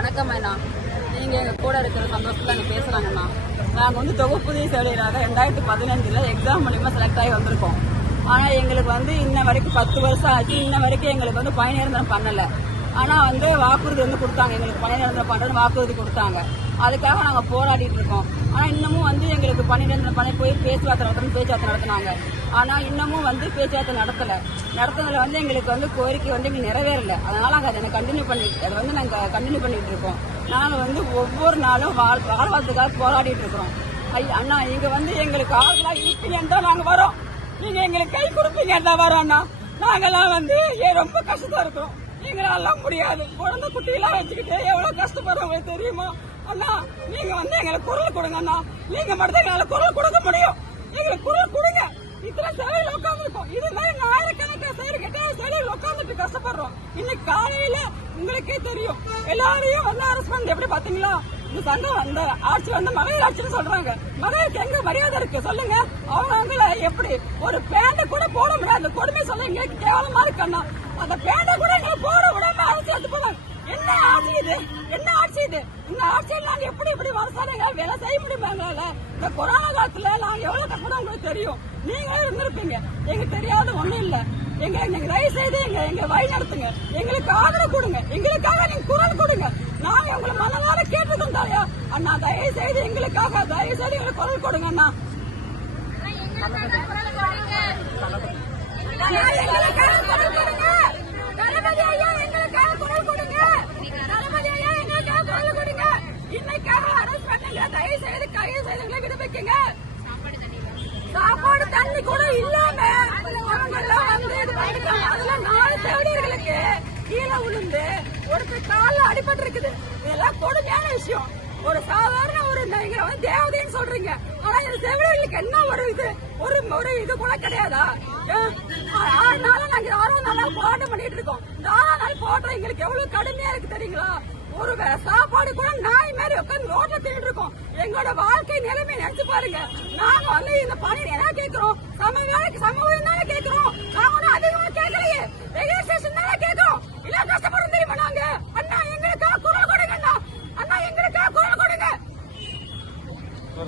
வணக்கம் அண்ணா. நீங்கள் எங்கள் கூட இருக்கிற சந்தோஷத்தில் நாங்க பேசுகிறாங்கண்ணா நாங்கள் வந்து தொகுப்புதிய செவிலியராக ரெண்டாயிரத்தி பதினஞ்சில் எக்ஸாம் மூலிமா செலக்ட் ஆகி வந்திருக்கோம். ஆனால் எங்களுக்கு வந்து இன்ன வரைக்கும் பத்து வருஷம் ஆச்சு. இன்ன வரைக்கும் எங்களுக்கு வந்து பணி நிரந்தரம் ஆனால் வந்து வாக்குறுதி வந்து கொடுத்தாங்க. எங்களுக்கு பணி நிரந்தரம் பண்றது வாக்குறுதி கொடுத்தாங்க. அதுக்காக நாங்கள் போராடிட்டு இருக்கோம். ஆனால் இன்னும் வந்து பன்னிரெண்டு பணி போய் பேச்சுவார்த்தை நடத்தணும் பேச்சுவார்த்தை நடத்தினாங்க. ஆனால் இன்னமும் வந்து பேச்சுவார்த்தை நடத்தலை. நடத்துனதில் வந்து எங்களுக்கு வந்து கோரிக்கை வந்து எங்களுக்கு நிறைவேறலை. அதனால் நாங்கள் அதை கண்டினியூ பண்ணி அதை வந்து நாங்கள் கண்டினியூ பண்ணிட்டு இருக்கோம். நாங்கள் வந்து ஒவ்வொரு நாளும் வாழ் வாழ்வாரத்துக்காக போராடிட்டு இருக்கிறோம். ஐயா அண்ணா இங்கே வந்து எங்களுக்கு ஆதரவா இருப்பீங்கன்னு தான் நாங்கள் வரோம் நீங்கள் எங்களுக்கு கை கொடுப்பீங்கன்னு தான் வரோம் அண்ணா. நாங்கள்லாம் வந்து ஏன் ரொம்ப கஷ்டத்தா இருக்கிறோம் எங்களால முடியாது. குழந்தை குட்டியெல்லாம் வச்சுக்கிட்டு எவ்வளவு கஷ்டப்படுறோம் உங்களுக்கு தெரியுமா? அண்ணா நீங்க வந்து எங்களுக்கு குரல் கொடுங்க அண்ணா. நீங்க மட்டும் எங்களால குரல் கொடுக்க முடியும். எங்களுக்கு குரல் கொடுங்க. இத்தனை சேவையில் உட்காந்துருக்கோம் இது மாதிரி ஆயிரக்கணக்கான சேவை கிட்ட சேவையில் உட்காந்துட்டு கஷ்டப்படுறோம். இன்னைக்கு காலையில உங்களுக்கே தெரியும். எல்லாரையும் வந்து அரசு பண்ணி எப்படி பாத்தீங்களா? இந்த சங்கம் அந்த ஆட்சி வந்து மகளிர் ஆட்சின்னு சொல்றாங்க. மகளிருக்கு எங்க மரியாதை இருக்கு? சொல்லுங்க. அவங்க வந்து எப்படி ஒரு பேண்ட கூட போட முடியாது. கொடுமை சொல்ல எங்களுக்கு கேவலமா இருக்கு அண்ணா. அந்த பேண்ட கூட எங்களுக்கு போட விடாம அரசு எடுத்து போனாங்க என்ன ஆட்சி இது? என்ன ஆட்சி இது? இந்த ஆட்சியில் நாங்க எப்படி இப்படி வருஷாங்க வேலை செய்ய முடியுமா எங்களால? இந்த கொரோனா காலத்துல நாங்க எவ்வளவு கஷ்டம் உங்களுக்கு தெரியும். நீங்களே இருந்திருப்பீங்க. எங்களுக்கு தெரியாத ஒண்ணும் இல்ல. எங்க எங்க தயவு செய்து எங்க எங்க வழி நடத்துங்க. எங்களுக்கு ஆதரவு கொடுங்க. எங்களுக்காக நீங்க குரல் கொடுங்க. நாங்க உங்களை மனதார கேட்டதும் தாயா. அண்ணா தயவு செய்து எங்களுக்காக தயவு செய்து எங்களுக்கு குரல் கொடுங்க அண்ணா அண்ணா, எங்களுக்காக குரல் கொடுங்க தளபதி ஐயா எங்களுக்காக குரல் கொடுங்க தளபதி ஐயா எங்களுக்காக குரல் கொடுங்க இன்னைக்காக அரசு பண்ணுங்க தயவு செய்து கையை செய்து எங்களை விடுவிக்குங்க சாப்பாடு தண்ணி கூட இல்லாம அவங்க வந்து இது பண்ணிருக்காங்க அதுல நாலு செவிலியர்களுக்கு கீழே விழுந்து ஒருத்தர் கால்ல அடிபட்டு இருக்குது இதெல்லாம் கொடுமையான விஷயம். ஒரு சாதாரண ஒரு நீங்க வந்து தேவதைன்னு சொல்றீங்க. ஆனா இந்த செவிலியர்களுக்கு என்ன ஒரு இது? ஒரு ஒரு இது கூட கிடையாதா? ஆறு நாளா நாங்க ஆறாம் நாளா போராட்டம் பண்ணிட்டு இருக்கோம். இந்த ஆறாம் நாள் போராட்டம் எங்களுக்கு எவ்வளவு கடுமையா இருக்கு தெரியுங்களா? சாப்பாடு கூட நாய் மாதிரி உட்காந்து ரோட்ல தின்னு இருக்கோம். எங்களோட வாழ்க்கை நிலைமை நினைச்சு பாருங்க. நாங்க வந்து இந்த பணி என்ன கேட்கிறோம் சம வேலைக்கு சம ஊதியம் தானே கேட்கிறோம் நாங்க